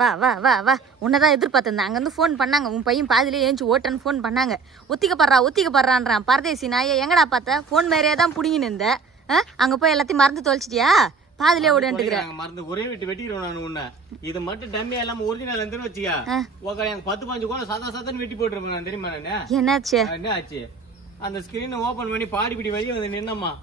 வா வா வா வா உன்னதான் எதிர்பார்த்திருந்தேன். அங்கேருந்து ஃபோன் பண்ணாங்க, உன் பையன் பாதிலே ஏஞ்சி ஓட்டன்னு ஃபோன் பண்ணாங்க. ஒத்திக்கப்படுறான்றான். பரதேசி நாயே, எங்கடா பார்த்த? ஃபோன் மாதிரியே தான் பிடிங்கின்னு இருந்த. அங்கே போய் எல்லாத்தையும் மறந்து தொலைச்சிட்டியா? பாதிலே ஓடுன்ட்டுக்கிறேன். மறந்து ஒரே விட்டு வெட்டிக்கிறோம் நான் உன்னை. இது மட்டும் டம்மியா இல்லாம ஒரிஜினல் இருந்து வச்சியா எனக்கு 10-15 கூட சதன்னு வெட்டி போட்டுருப்பேன் நான். தெரியுமா நானு? என்னாச்சு? என்ன ஆச்சு? அந்த ஸ்கிரீன் ஓபன் பண்ணி பாடிப்பிடி வெளியே வந்து நின்னம்மா.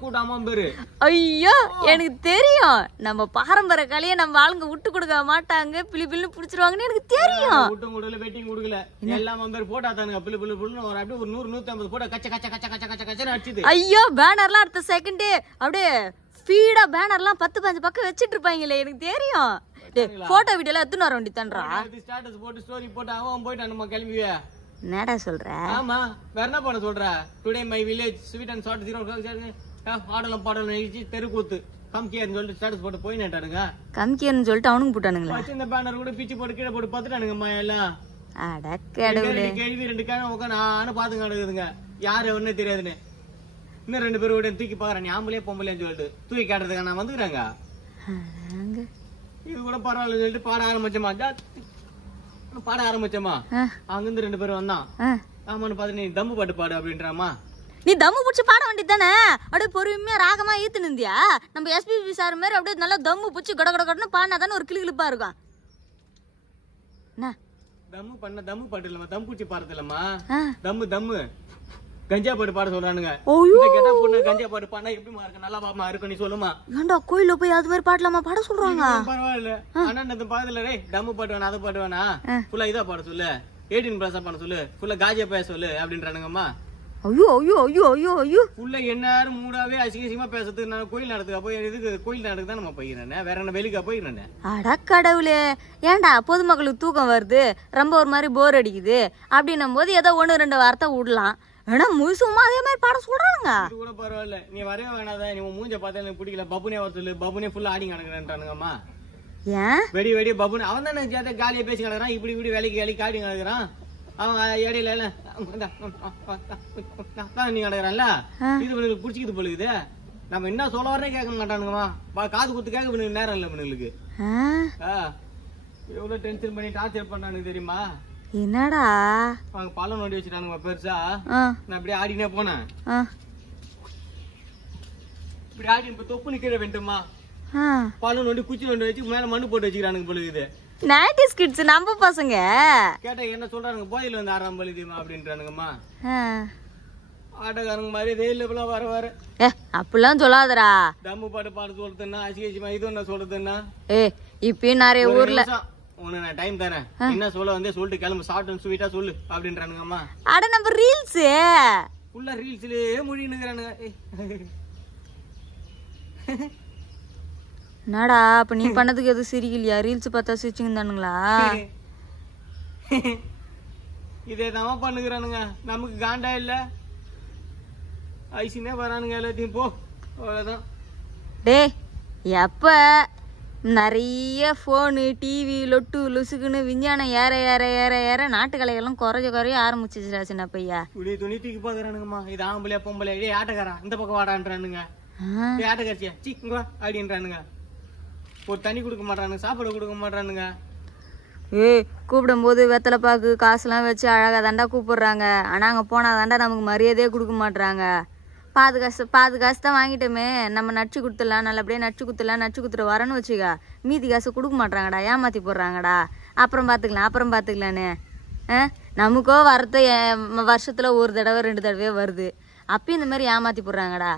கூட்டாமா பேரு. ஐயோ எனக்கு தெரியும், நம்ம பாரம்பரிய கலையை நம்ம ஆளுங்க விட்டு கொடுக்க மாட்டாங்க, பிள்ளி பிள்ளு புடிச்சிருவாங்கன்னு எனக்கு தெரியும். விட்டும் கொடுக்கல, வெட்டிங் கொடுக்கல, எல்லாம் பேர் போட்டா தானுங்க. பிள்ளு பிள்ளு பிள்ளைன்னு ஒரு அப்படியே ஒரு 100-150 போட்டா கச்ச கச்ச கச்ச கச்ச கச்ச கச்சன்னு அடிச்சுது. ஐயோ பேனர்லாம் அடுத்த செகண்டே அப்படியே ஸ்பீடா பேனர்லாம் 10-15 பக்கம் வச்சிட்டு இருப்பாங்களே, எனக்கு தெரியும். போட்டோ வீடியோ எல்லாம் எடுத்துன்னு வர வேண்டியதான்றா. ஸ்டேட்டஸ் போட்டு ஸ்டோரி போட்டு அவன் போயிட்டான் நம்ம கிளம்பியா. என்னடா சொல்ற? ஆமா வேற என்ன பண்ண சொல்ற? Today my village sweet and salt 0 ஆடலாம் பாடலாம் எழுதி தெருக்கூத்து கம்கியர்னு சொல்லிட்டு ஸ்டேட்டஸ் போட்டு போய் நேட்டானுங்க. கம்கியர்னு சொல்லிட்டு அவனுக்கு போட்டானுங்களா? இந்த பேனர் கூட பிச்சு போட்டு கீழே போட்டு பார்த்துட்டானுங்கம்மா எல்லாம். அடக்கடவுளே, கேள்வி 2 கேள்வி உட்காந்து நானும் பாத்துங்க நடக்குதுங்க. யாரு ஒண்ணு தெரியாதுன்னு இன்னும் 2 பேரும் தூக்கி பாக்குறேன். நீ ஆம்பளே பொம்பளைன்னு சொல்லிட்டு தூக்கி காட்டுறதுக்கு நான் வந்துக்கிறாங்க. இது கூட பரவாயில்ல சொல்லிட்டு பாட ஆரம்பிச்சமா. அங்கிருந்து 2 பேரும் வந்தான். ஆமான்னு பாத்து நீ தம்மு பாட்டு பாடு அப்படின்றாமா. நீ தம்மு புடிச்சு பாட வேண்டியது தானே? அப்படியே பொறுமையா ராகமா ஈத்து நிந்தியா? நம்ம எஸ்பிபி சார் மாதிரி அப்படியே நல்லா தம்மு புடிச்சு கட கட கடன்னு பாடினா தானே ஒரு கிளிகிளிப்பா இருக்கும். தம்மு பாட்டு இல்லம்மா, தம் பூச்சி பாடுறது இல்லம்மா. தம்மு கஞ்சா பாட்டு பாட சொல்றானுங்க. கேட்டா பொண்ணு கஞ்சா பாட்டு பாடினா எப்படிமா இருக்கு? நல்லா பாப்பமா இருக்கும் நீ சொல்லுமா. ஏன்டா கோயில போய் அது மாதிரி பாடலாமா பாட சொல்றாங்க? பரவாயில்ல ஆனா இந்த பாடல டேய் தம்மு பாட்டு வேணா அதை பாட்டு வேணா, ஃபுல்லா இதா பாட சொல்லு, 18+ பண்ண சொல்லு, ஃபுல்லா காஜா பேச சொல்லு அப்படின்றானுங்கம்மா. ஐயோ ஐயோ ஐயோ ஐயோ ஐயோ ஃபுல்லா எல்லாரும் மூடாவே அசிங்கமா பேசுறதுக்கு நான் கோயில் நடத்துக்க போய் இதுக்கு கோயில் நடத்துக்கு தான் நம்ம போயிடுறேன். வேற என்ன வெளிக்கா போயிடுறேன். அடக்கடவுளே, ஏன்டா பொதுமக்களுக்கு தூக்கம் வருது, ரொம்ப ஒரு மாதிரி போர் அடிக்குது அப்படின்னும் போது ஏதோ 1-2 வார்த்தை விடலாம். ஏன்னா முழுசுமா அதே மாதிரி பாட சொல்றானுங்க. இது கூட பரவாயில்ல, நீ வரவே வேணாதான், நீ மூஞ்ச பார்த்தா எனக்கு பிடிக்கல, பப்புனே வர சொல்லு, பப்புனே ஃபுல்லா ஆடி கிடக்குறான்ட்டானுங்கம்மா. ஏன் வெடி பப்புனு அவன் தானே சேர்த்த காலியா பேசி கிடக்குறான். இப்படி வேலைக்கு ஆடி கிடக்குறான். அவன் இடையில நீ கிடக்குறான்ல, இது இவனுக்கு பிடிச்சிக்கிது போலுக்குது. நம்ம என்ன சொல்ல வரனே கேட்க மாட்டானுங்கம்மா. காது குத்து கேட்க இவனுக்கு நேரம் இல்லை இவனுக்கு. எவ்வளவு டென்ஷன் பண்ணி டார்ச்சர் பண்ணானுங்க தெரியுமா? என்னடா அவங்க பழம் நோண்டி வச்சுட்டானுங்க பெருசா. நான் அப்படியே ஆடினே போனேன். இப்படி ஆடி இப்ப தொப்பு நிக்கிற வேண்டுமா? பழம் நோண்டி குச்சி நோண்டி வச்சு மேல மண்ணு போட்டு வச்சுக்கிறானுங்க பொழுது. 90s கிட்ஸ் நம்ம பசங்க. கேட்டா என்ன சொல்றானுங்க? போதையில வந்து ஆறாம் பழுதிமா அப்படின்றானுங்கம்மா. ஆட்டக்காரங்க மாதிரி ரயில்ல வர அப்படிலாம் சொல்லாதடா. தம்மு பாட்டு பாட சொல்றதுன்னா அசிகசிமா இது என்ன சொல்றதுன்னா இப்பயும் நிறைய ஊர்ல உனக்கு நான் டைம் தரேன், என்ன சொல்ல வந்து சொல்லிட்டு கிளம்பு, ஷார்ட் அண்ட் ஸ்வீட்டா சொல்லு அப்படின்றானுங்கம்மா. அட நம்ம ரீல்ஸ் ஃபுல்லா ரீல்ஸ்லயே முடினுங்கறானுங்க. என்னடா அப்ப நீ பண்ணதுக்கு எதுவும் சிரிக்கலையா? ரீல்ஸ் பார்த்தா சிரிச்சுங்கதானுங்களா? இதே தான் பண்ணுகிறானுங்க. நமக்கு காண்டா இல்ல, ஐசினே வரானுங்க எல்லாத்தையும். போ அவ்வளவுதான். டே எப்ப நிறைய போனு டிவி லொட்டு லுசுக்குன்னு விஞ்ஞானம் ஏற ஏற ஏற ஏற நாட்டுக்கலையெல்லாம் குறைய ஆரம்பிச்சிச்சுடா சின்ன பையா. துணி தூக்கி பாக்குறானுங்கம்மா. இது ஆம்பளையா பொம்பளை, இதே ஆட்டக்காரன் இந்த பக்கம் வாடான்றானுங்க. ஆட்டக்காரிச்சியா சிங்க அப்படின்றானுங்க. ஒரு தண்ணி கொடுக்க மாட்டானுங்க, சாப்பாடு கொடுக்க மாட்டானுங்க. கூப்பிடும் போது வெத்தலை பாக்கு காசுலாம் வச்சு அழகா தாண்டா கூப்பிடுறாங்க. ஆனா அங்க போனா தாண்டா நமக்கு மரியாதையே கொடுக்க மாட்டாங்க. பாது காசு தான் வாங்கிட்டோமே, நம்ம நச்சு கொடுத்துடலாம், நல்லபடியா நச்சு குத்துட்டு வரேன்னு வச்சுக்கா, மீதி காசு கொடுக்க மாட்டாங்கடா, ஏமாத்தி போடுறாங்கடா. அப்புறம் பாத்துக்கலான்னு நமக்கோ வரது வருஷத்துல 1 தடவை 2 தடவை வருது. அப்பயும் இந்த மாதிரி ஏமாத்தி போடுறாங்கடா.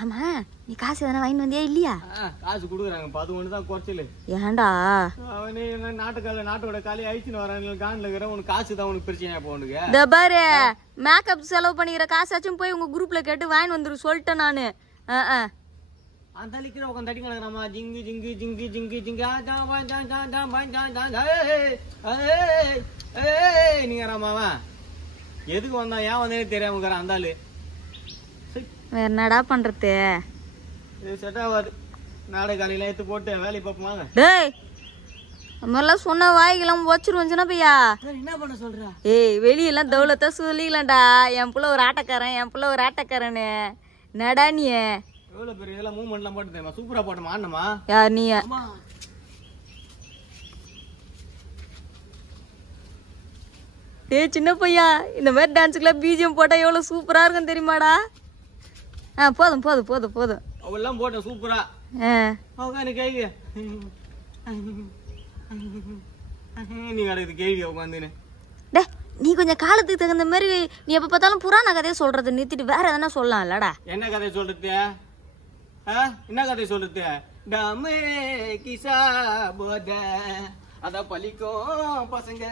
ஆமா நீ காசு எதனா வாங்கி வந்தியா இல்லையா? காசு குடுக்குறாங்க, அது ஒண்ணுதான் குறைச்சல. ஏன்டா அவனே நாட்டோட காலையை அழிச்சுன்னு வராங்க. கான்ல இருக்கிற உனக்கு காசு தான் உனக்கு பிரச்சனையா போனுங்க. இந்த பாரு மேக்கப் செலவு பண்ணிக்கிற காசாச்சும் போய் உங்க குரூப்ல கேட்டு வாங்கி வந்துரு சொல்லிட்டேன் நானு. அந்த அழிக்கிற உட்காந்து தட்டி கிடக்குறாமா. ஜிங்கு ஜிங்கு ஜிங்கு ஜிங்கு ஜிங்கா நீங்கிறாமாவா. எதுக்கு வந்தா ஏன் வந்தே தெரியாம அந்த ஆளு. வேற என்னடா பண்றது? செட் ஆகாது. நாடகாலில எடுத்து போட்டு வேலையை பார்ப்போமாங்க. டேய் நம்மளாம் சொன்ன வாய்க்கெல்லாம் வச்சிருவோம் பையா. என்ன பண்ண சொல்ற? வெளியெல்லாம் தௌலத்தா சொல்லிக்கலாம்டா. என் புள்ள ஒரு ஆட்டக்காரன்னு நடா நீ. எவ்வளவு பெரிய இதெல்லாம் மூவ்மெண்ட்லாம் போட்டு தெரியுமா? சூப்பரா போட்டோமா ஆடணுமா? யார் நீ? டேய் சின்ன பையா, இந்த மாதிரி டான்ஸுக்குலாம் பிஜிஎம் போட்டால் எவ்வளோ சூப்பராக இருக்கும் தெரியுமாடா? போதும் போதும் போதும் போதும். அவெல்லாம் போட்டேன் சூப்பரா. உட்காந்து கேள்வி நீ கிடக்குது கேள்வி உட்காந்துன்னு. டே நீ கொஞ்சம் காலத்துக்கு தகுந்த மாதிரி நீ எப்போ பார்த்தாலும் புராண கதையை சொல்றதை நிறுத்திட்டு வேற எதனா சொல்லலாம் இல்லடா? என்ன கதை சொல்றது? என்ன கதை சொல்றது? டமே கிசா போத அத பலிக்கும் பசங்க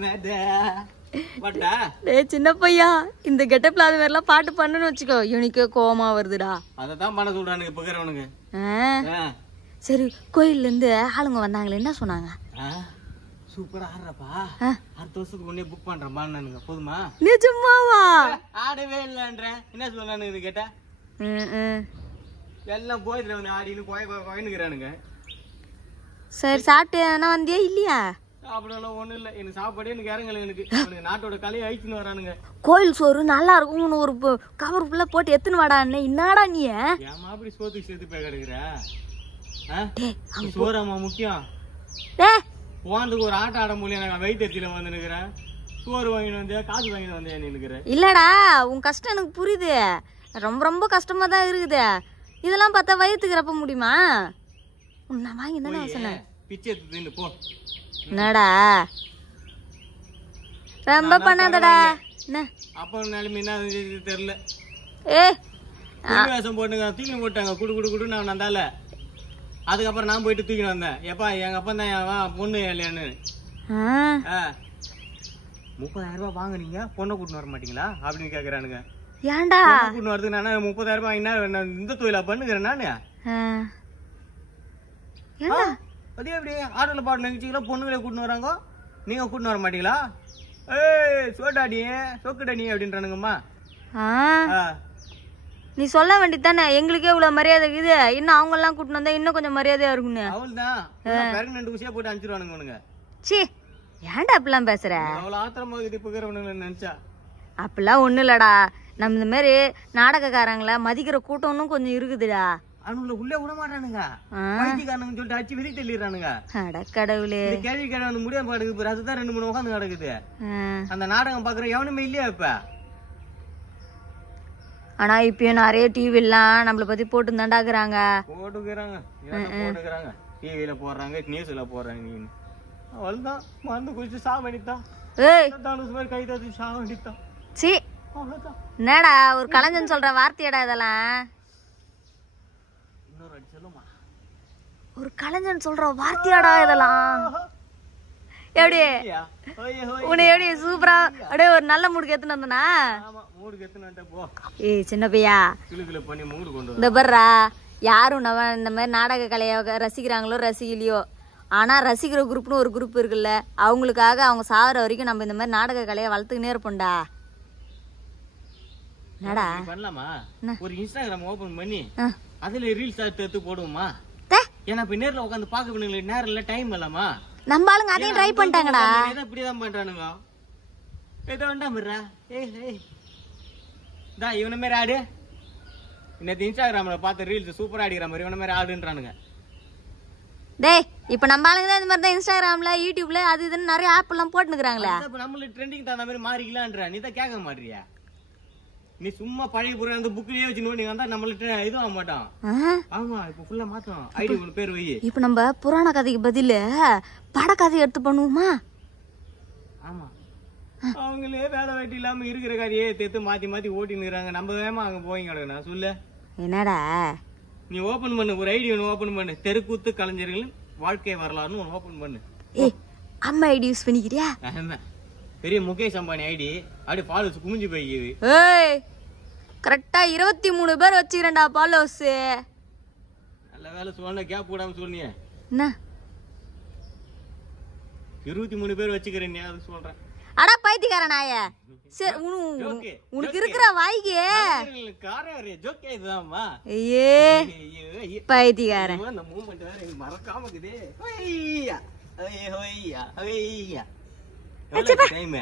மேத வட்டா. டேய் சின்ன பையா, இந்த கெட்டப்ல அது மாதிரிலாம் பாட்டு பண்ணுன்னு வச்சுக்கோ, எனக்கு கோவமா வருதுடா. அததான் பண்ண சொல்றானுங்க இப்ப இருக்கிறவனுக்கு. சரி, கோயில்ல இருந்து ஆளுங்க வந்தாங்களே, என்ன சொன்னாங்க? சூப்பரா ஆடுறப்பா, அடுத்த வருஷத்துக்கு முன்னே புக் பண்றேன் போதுமா? நிஜமாவா? ஆடவே இல்லைன்றேன். என்ன சொன்னானுங்க இது கேட்டா? எல்லாம் போயிட்டு ஆடினு கோயினுக்குறானுங்க. சரி, சாப்பிட்டு எதனா வந்தியா இல்லையா? சாப்பிடலாம் ஒண்ணும் இல்ல, எனக்கு சாப்பாடு எனக்கு இறங்கல. எனக்கு நாட்டோட கலையை அழிச்சுன்னு வரானுங்க. கோயில் சோறு நல்லா இருக்கும்னு ஒரு கவர் ஃபுல்லா போட்டு எத்துன்னு வாடா. என்னடா நீ ஏமா அப்படி சோத்துக்கு சேர்த்து போய் கிடக்குற? சோறாமா முக்கியம். போனதுக்கு ஒரு ஆட்ட ஆட முடியல, நான் வயிற்றுல வந்து நிக்கிறேன். சோறு வாங்கிட்டு வந்தேன், காசு வாங்கிட்டு வந்தேன் நினைக்கிறேன். இல்லடா, உன் கஷ்டம் எனக்கு புரியுது. ரொம்ப ரொம்ப கஷ்டமா தான் இருக்குது. இதெல்லாம் பார்த்தா வயிற்றுக்கிறப்ப முடியுமா? நான் வாங்கி தானே சொன்னேன். பிச்சை எடுத்து போ. என்னடா ரொம்ப பண்ணாதடா. என்ன அப்ப நிலைமை என்ன தெரியல. வேஷம் போட்டுங்க, தூக்கி போட்டாங்க குடு குடு குடு. நான் வந்தால அதுக்கப்புறம் நான் போயிட்டு தூக்கி வந்தேன். எப்பா எங்க அப்பா தான் பொண்ணு இல்லையான்னு. 30,000 ரூபாய் வாங்குனீங்க, பொண்ணை கூட்டின்னு வர மாட்டீங்களா அப்படின்னு கேக்குறானுங்க. ஏன்டா கூட்டின்னு வரதுக்கு நானே 30,000 ரூபாய் என்ன இந்த தொழிலா பண்ணுகிறேன் நானு? அதே எப்படி ஆட்டோல பாடல நினைச்சீங்களா? பொண்ணுங்களே கூட்டின்னு வராங்க, நீங்க கூட்டின்னு வர மாட்டீங்களா? சோடாடி சொக்குடாடி அப்படின்றானுங்கம்மா. நீ சொல்ல வேண்டியதானே, எங்களுக்கே இவ்வளவு மரியாதை இருக்குது, இன்னும் அவங்க எல்லாம் கூட்டின்னு வந்தா இன்னும் கொஞ்சம் மரியாதையா இருக்குன்னு. அவள்தான் 2 ஊசியா போட்டு அனுப்பிச்சிருவானுங்க. சி, ஏன்டா அப்படிலாம் பேசுற? அவ்வளவு ஆத்திரமா இருக்கிறவனுங்க நினைச்சா. அப்படிலாம் ஒண்ணு இல்லடா, நம்ம இந்த மாதிரி நாடகக்காரங்கள மதிக்கிற கூட்டம்னும் கொஞ்சம் இருக்குதுடா. அவனுங்களை உள்ளே விட மாட்டானுங்க, பைத்தியக்காரனுங்க சொல்லிட்டு அடிச்சு விதி தள்ளிடுறானுங்க. அட கடவுளே, கேள்வி கேட்க முடியாம பாடுக்கு. அதுதான் 2 3 உட்காந்து கிடக்குது. அந்த நாடகம் பாக்குற எவனுமே இல்லையா இப்ப? ஆனா இப்பயும் நிறைய டிவி எல்லாம் நம்மள பத்தி போட்டு தாண்டாக்குறாங்க. போட்டுக்கிறாங்க, டிவில போடுறாங்க, நியூஸ்ல போடுறாங்க. நீ அவள்தான் மருந்து குடிச்சு சாவடித்தான். கை தட்டி சாவடித்தான். சி, என்னடா ஒரு கலைஞன் சொல்ற வார்த்தையடா இதெல்லாம்? ஒரு கலைஞன் சொல்ற வார்த்தையாடா இதெல்லாம்? எப்படி உன்னை எப்படி சூப்பரா அப்படியே ஒரு நல்ல மூடுக்கு எத்துன்னு வந்தனா? சின்ன பையா, இந்த பர்றா, யாரும் நம்ம இந்த மாதிரி நாடக கலையை ரசிக்கிறாங்களோ ரசிக்கலையோ, ஆனா ரசிக்கிற குரூப்னு ஒரு குரூப் இருக்குல்ல, அவங்களுக்காக அவங்க சாகுற வரைக்கும் நம்ம இந்த மாதிரி நாடக கலையை வளர்த்துக்கினே இருப்போம்டா. என்னடா பண்ணலாமா? ஒரு இன்ஸ்டாகிராம் ஓபன் பண்ணி அதுல ரீல்ஸ் எடுத்து போடுவோமா? ஏன்னா இப்ப நேர்ல உட்காந்து பாக்க வேணுங்களே, நேரம் இல்ல, டைம் இல்லாமா? நம்ம ஆளுங்க அதையும் ட்ரை பண்ணிட்டாங்கடா. இப்படிதான் பண்றானுங்க. ஏதோ வேண்டாம்றா. இவன மாதிரி ஆடு. இன்னைக்கு இன்ஸ்டாகிராம்ல பார்த்த ரீல்ஸ் சூப்பரா அடிக்கிற மாதிரி இவன மாதிரி ஆடுன்றானுங்க. டேய், இப்ப நம்ம ஆளுங்க தான் இந்த மாதிரி தான் இன்ஸ்டாகிராம்ல யூடியூப்ல அது இதுன்னு நிறைய ஆப் எல்லாம் போட்டுக்கிறாங்களே. இப்ப நம்மளுக்கு ட்ரெண்டிங் தகுந்த மாதிரி மாறிக்கலான்ற. நீ தான் கேட்க மாட்டியா? நீ சும்மா பழைய புற அந்த புக்லயே வச்சு நோண்டி வந்தா நம்மளுக்கு இது ஆக மாட்டான். ஆமா, இப்ப ஃபுல்லா மாத்தோம். ஐடி ஒரு பேர் வை. இப்ப நம்ம புராண கதைக்கு பதில் படக்கதை எடுத்து பண்ணுவோமா? ஆமா, அவங்களே வேலை வெட்டி இல்லாம இருக்கிற கதையே தேத்து மாத்தி மாத்தி ஓட்டின்னு இருக்காங்க. நம்ம வேமா அங்க போய் கிடக்கணும். சொல்லு என்னடா? நீ ஓபன் பண்ணு, ஒரு ஐடி ஒன்று ஓபன் பண்ணு. தெருக்கூத்து கலைஞர்களின் வாழ்க்கை வரலாறுன்னு ஒன்று ஓபன் பண்ணு. அம்மா ஐடி யூஸ் பண்ணிக்கிறியா? பெரிய முகேஷ் அம்பானி ஐடி அப்படி ஃபாலோவர்ஸ் குமிஞ்சு போய்க்குது. கரெக்டா 23 பேர் வச்சுக்கிறேன்டா ஃபாலோவர்ஸ். நல்ல வேலை சொன்ன, கேப் போடாம சொன்னியே. என்ன 23 பேர் வச்சுக்கிறேன் அது சொல்றேன். அடா பைத்தியக்கார நாய, உனக்கு இருக்கிற வாய்க்கு ஜோக்கே இதுதான்மா. ஐயே பைத்தியக்காரன். அந்த மூமெண்ட் வேற எனக்கு மறக்காம இருக்குது. ஹொய்யா ஹொய்யா ஹொய்யா. டைம்